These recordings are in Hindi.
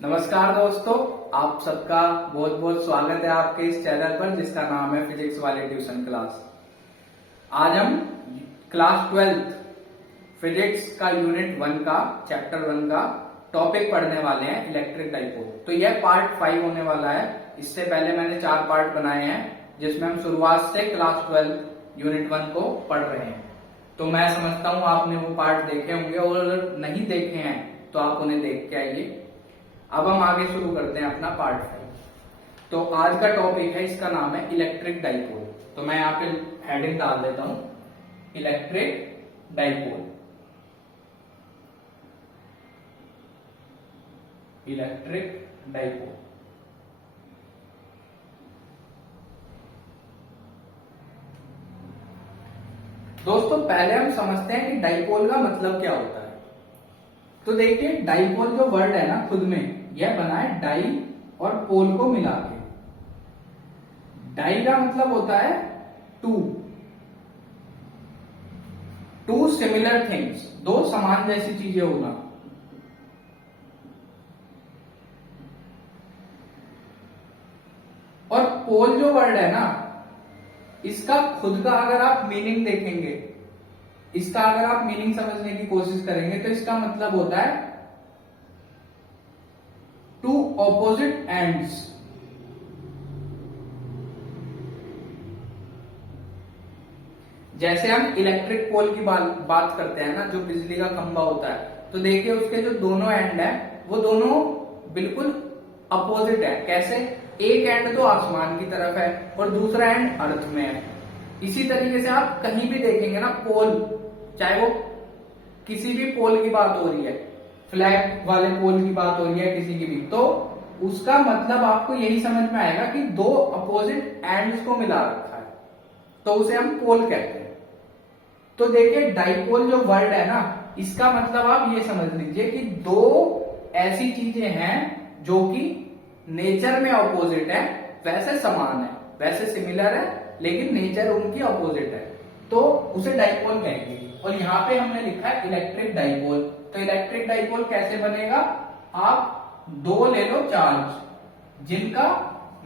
नमस्कार दोस्तों, आप सबका बहुत बहुत स्वागत है आपके इस चैनल पर जिसका नाम है फिजिक्स वाले ट्यूशन क्लास। आज हम क्लास 12 फिजिक्स का यूनिट 1 का चैप्टर 1 का टॉपिक पढ़ने वाले हैं, इलेक्ट्रिक डाइपोल। तो यह पार्ट 5 होने वाला है। इससे पहले मैंने 4 पार्ट बनाए हैं जिसमें हम शुरुआत से क्लास 12 यूनिट 1 को पढ़ रहे हैं। तो मैं समझता हूं आपने वो पार्ट देखे होंगे, और अगर नहीं देखे हैं तो आप उन्हें देख के आइए। अब हम आगे शुरू करते हैं अपना पार्ट 5। तो आज का टॉपिक है, इसका नाम है इलेक्ट्रिक डाइपोल। तो मैं यहाँ पे हेडिंग डाल देता हूं, इलेक्ट्रिक डाइपोल। इलेक्ट्रिक डाइपोल दोस्तों, पहले हम समझते हैं कि डाइपोल का मतलब क्या होता है। तो देखिए, डाइपोल जो वर्ड है ना, खुद में यह बना है डाई और पोल को मिला के। डाई का मतलब होता है टू सिमिलर थिंग्स, दो समान जैसी चीजें होना। और पोल जो वर्ड है ना, इसका खुद का अगर आप मीनिंग देखेंगे, इसका अगर आप मीनिंग समझने की कोशिश करेंगे तो इसका मतलब होता है टू ऑपोजिट एंड्स। जैसे हम इलेक्ट्रिक पोल की बात करते हैं ना, जो बिजली का खंभा होता है, तो देखिए उसके जो दोनों एंड है वो दोनों बिल्कुल अपोजिट है। कैसे? एक एंड तो आसमान की तरफ है और दूसरा एंड अर्थ में है। इसी तरीके से आप कहीं भी देखेंगे ना पोल, चाहे वो किसी भी पोल की बात हो रही है, फ्लैग वाले पोल की बात हो रही है, किसी की भी, तो उसका मतलब आपको यही समझ में आएगा कि दो अपोजिट एंड्स को मिला रखा है, तो उसे हम पोल कहते हैं। तो देखिए, डाइपोल जो वर्ड है ना, इसका मतलब आप ये समझ लीजिए कि दो ऐसी चीजें हैं जो कि नेचर में अपोजिट है, वैसे समान है, वैसे सिमिलर है, लेकिन नेचर उनकी अपोजिट है, तो उसे डाइपोल कहेंगे। और यहाँ पे हमने लिखा है इलेक्ट्रिक डाइपोल। तो इलेक्ट्रिक डाइपोल कैसे बनेगा? आप दो ले लो चार्ज जिनका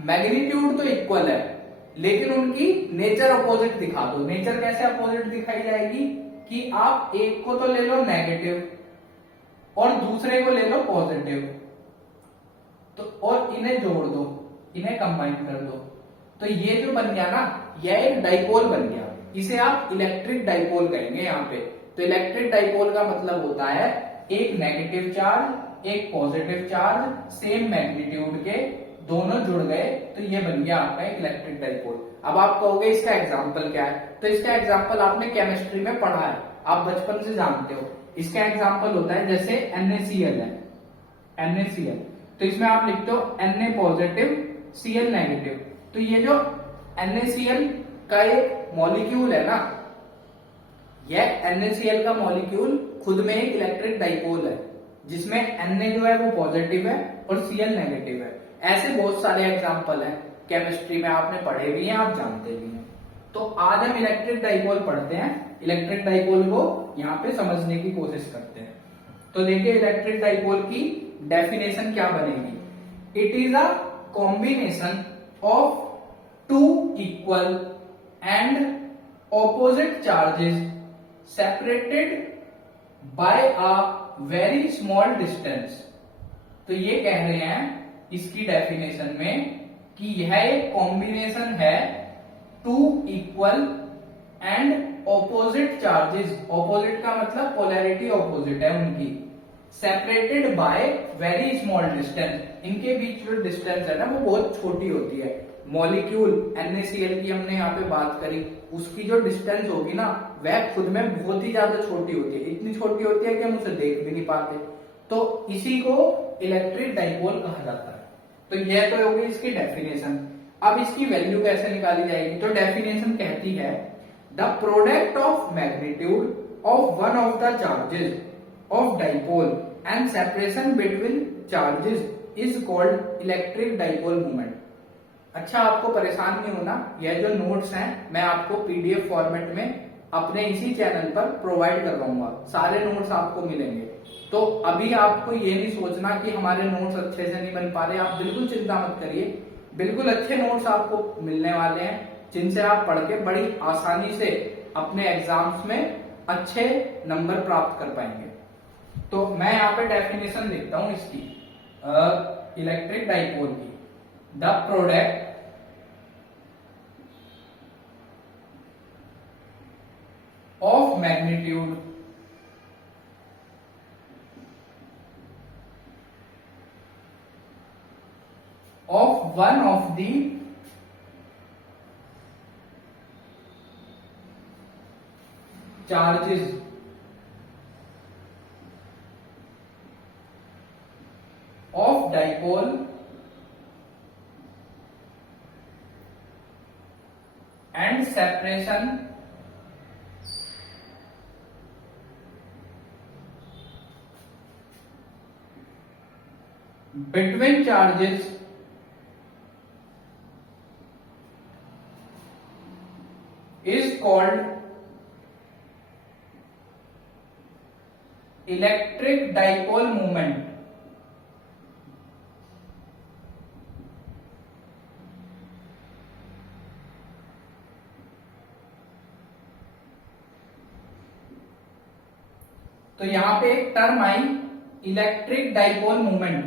मैग्नीट्यूड तो इक्वल है, लेकिन उनकी नेचर अपोजिट दिखा दो। नेचर कैसे अपोजिट दिखाई जाएगी कि आप एक को तो ले लो नेगेटिव और दूसरे को ले लो पॉजिटिव, तो और इन्हें जोड़ दो, इन्हें कंबाइन कर दो, तो ये जो बन गया ना, यह एक डाइपोल बन गया। इसे आप इलेक्ट्रिक डाइपोल कहेंगे यहाँ पे। तो इलेक्ट्रिक डाइपोल का मतलब होता है एक नेगेटिव चार्ज, एक पॉजिटिव चार्ज, सेम मैग्नीट्यूड के, दोनों जुड़ गए, तो ये बन गया आपका एक इलेक्ट्रिक डाइपोल। अब आप कहोगे इसका एग्जाम्पल क्या है? तो इसका एग्जाम्पल आपने केमिस्ट्री में पढ़ा है, आप बचपन से जानते हो। इसका एग्जाम्पल होता है जैसे NaCl है, NaCl, तो इसमें आप लिखते हो Na पॉजिटिव Cl नेगेटिव। तो ये जो NaCl का एक मॉलिक्यूल है ना, यह NaCl का मॉलिक्यूल खुद में एक इलेक्ट्रिक डाइपोल है, जिसमें Na जो है वो पॉजिटिव है और Cl नेगेटिव है। ऐसे बहुत सारे एग्जांपल हैं, केमिस्ट्री में आपने पढ़े भी हैं, आप जानते भी हैं। तो आज हम इलेक्ट्रिक डाइपोल पढ़ते हैं, इलेक्ट्रिक डाइपोल को यहाँ पे समझने की कोशिश करते हैं। तो देखिए, इलेक्ट्रिक डाइपोल की डेफिनेशन क्या बनेगी? It is a combination of two equal and opposite charges separated by a very small distance। तो ये कह रहे हैं इसकी डेफिनेशन में कि यह एक कॉम्बिनेशन है two equal and opposite charges. Opposite का मतलब पोलैरिटी ऑपोजिट है उनकी, separated by very small distance. इनके बीच जो डिस्टेंस है ना, वो बहुत छोटी होती है। मॉलिक्यूल NaCl की हमने यहाँ पे बात करी, उसकी जो डिस्टेंस होगी ना, वह खुद में बहुत ही ज्यादा छोटी होती है, इतनी छोटी होती है कि हम उसे देख भी नहीं पाते। तो इसी को इलेक्ट्रिक डाइपोल कहा जाता है। तो यह तो होगी इसकी डेफिनेशन। अब इसकी वैल्यू कैसे निकाली जाएगी? तो डेफिनेशन कहती है the product of magnitude of one of the charges of dipole and separation between charges is called electric dipole moment. अच्छा, आपको परेशान नहीं होना, यह जो नोट्स हैं मैं आपको PDF फॉर्मेट में अपने इसी चैनल पर प्रोवाइड करवाऊंगा, सारे नोट्स आपको मिलेंगे। तो अभी आपको ये नहीं सोचना कि हमारे नोट्स अच्छे से नहीं बन पा रहे, आप बिल्कुल चिंता मत करिए, बिल्कुल अच्छे नोट्स आपको मिलने वाले हैं जिनसे आप पढ़ के बड़ी आसानी से अपने एग्जाम्स में अच्छे नंबर प्राप्त कर पाएंगे। तो मैं यहाँ पे डेफिनेशन लिखता हूं इसकी, इलेक्ट्रिक डाइपोल की, the product of magnitude of one of the charges of dipole and separation between charges is called electric dipole moment। तो यहां पे एक टर्म आई इलेक्ट्रिक डाइपोल मूवमेंट।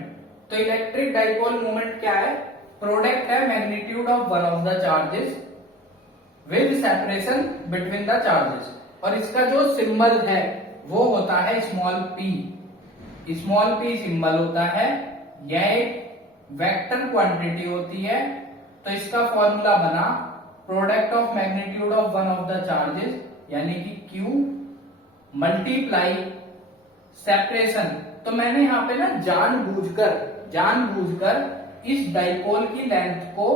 तो इलेक्ट्रिक डाइपोल मूवमेंट क्या है? प्रोडक्ट है magnitude of one of the charges with separation between the charges, और इसका जो सिंबल है वो होता है small P. Small P symbol होता है, यह एक वेक्टर क्वांटिटी होती है। तो इसका फॉर्मूला बना product of magnitude of one of the charges यानी कि Q मल्टीप्लाई सेपरेशन। तो मैंने यहाँ पे ना जानबूझकर इस डाइपोल की लेंथ को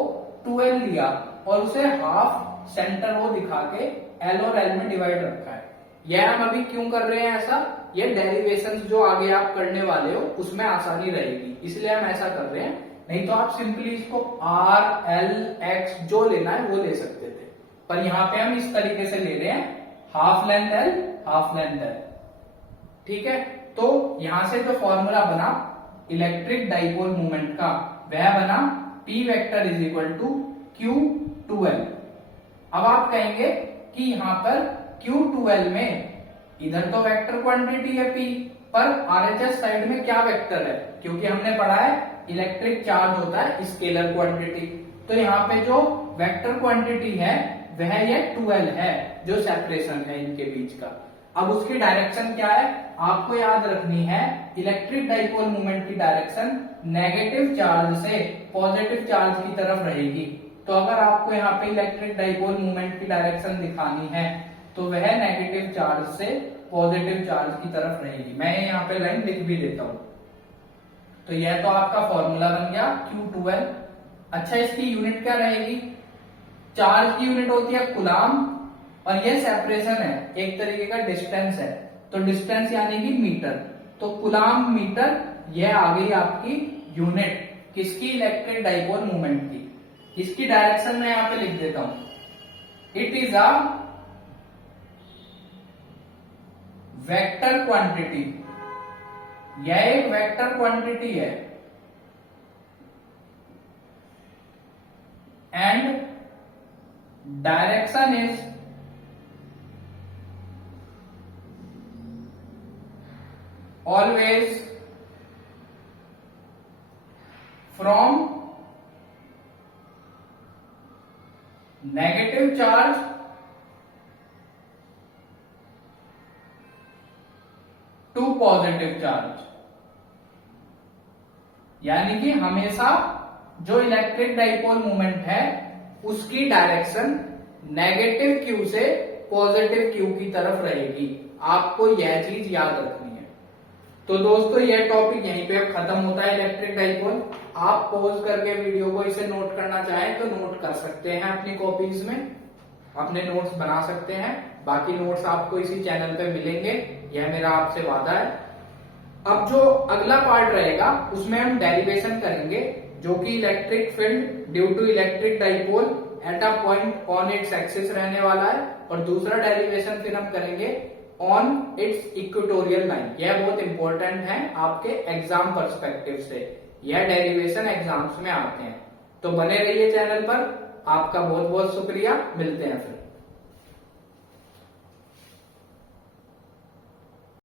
12 लिया और उसे हाफ सेंटर वो दिखा के L और L में डिवाइड रखा है। यह हम अभी क्यों कर रहे हैं ऐसा? ये डेरिवेशंस जो आगे आप करने वाले हो उसमें आसानी रहेगी, इसलिए हम ऐसा कर रहे हैं। नहीं तो आप सिंपली इसको R, L, X जो लेना है वो ले सकते थे, पर यहाँ पे हम इस तरीके से ले रहे हैं, half length L, half length L। ठीक है, तो यहां से जो फॉर्मूला बना इलेक्ट्रिक डाइपोल मूवमेंट का वह बना P vector is equal to Q2L। अब आप कहेंगे कि यहां पर Q2L में इधर तो वेक्टर क्वांटिटी है P, पर RHS साइड में क्या वेक्टर है? क्योंकि हमने पढ़ा है इलेक्ट्रिक चार्ज होता है स्केलर क्वांटिटी। तो यहाँ पे जो वेक्टर क्वांटिटी है वह ये 12 है जो सेपरेशन है इनके बीच का। अब उसकी डायरेक्शन क्या है आपको याद रखनी है। इलेक्ट्रिक डाइपोल मूवमेंट की डायरेक्शन नेगेटिव चार्ज से पॉजिटिव चार्ज की तरफ रहेगी। तो अगर आपको यहाँ पे इलेक्ट्रिक डाइपोल मूवमेंट की डायरेक्शन दिखानी है तो वह नेगेटिव चार्ज से पॉजिटिव चार्ज की तरफ रहेगी। मैं यहाँ पे लाइन लिख भी देता हूं। तो यह तो आपका फॉर्मूला बन गया Q2L। अच्छा, इसकी यूनिट क्या रहेगी? चार्ज की यूनिट होती है कूलाम, और यह सेपरेशन है, एक तरीके का डिस्टेंस है। तो डिस्टेंस यानी कि मीटर, तो कूलाम मीटर, यह आ गई आपकी यूनिट किसकी? इलेक्ट्रिक डाइपोल मूवमेंट की। इसकी डायरेक्शन मैं यहां पे लिख देता हूं, it is a vector quantity. यह एक वेक्टर क्वांटिटी है and direction is always from negative charge to positive charge. यानी कि हमेशा जो इलेक्ट्रिक डाइपोल मूवमेंट है उसकी डायरेक्शन नेगेटिव Q से पॉजिटिव Q की तरफ रहेगी। आपको यह चीज याद रखनी है। तो दोस्तों यह टॉपिक यहीं पे खत्म होता है इलेक्ट्रिक डाइपोल। आप पॉज करके वीडियो को इसे नोट करना चाहें तो नोट कर सकते हैं, अपनी कॉपीज में अपने नोट्स बना सकते हैं। बाकी नोट्स आपको इसी चैनल पे मिलेंगे, यह मेरा आपसे वादा है। अब जो अगला पार्ट रहेगा उसमें हम डेरिवेशन करेंगे, जो कि electric field due to electric dipole at a point on its axis रहने वाला है। और दूसरा डेरिवेशन फिर हम करेंगे ऑन इट्स इक्वेटोरियल लाइन। यह बहुत इंपॉर्टेंट है आपके एग्जाम पर्सपेक्टिव से, यह डेरिवेशन एग्जाम्स में आते हैं। तो बने रहिए चैनल पर। आपका बहुत बहुत शुक्रिया, मिलते हैं फिर।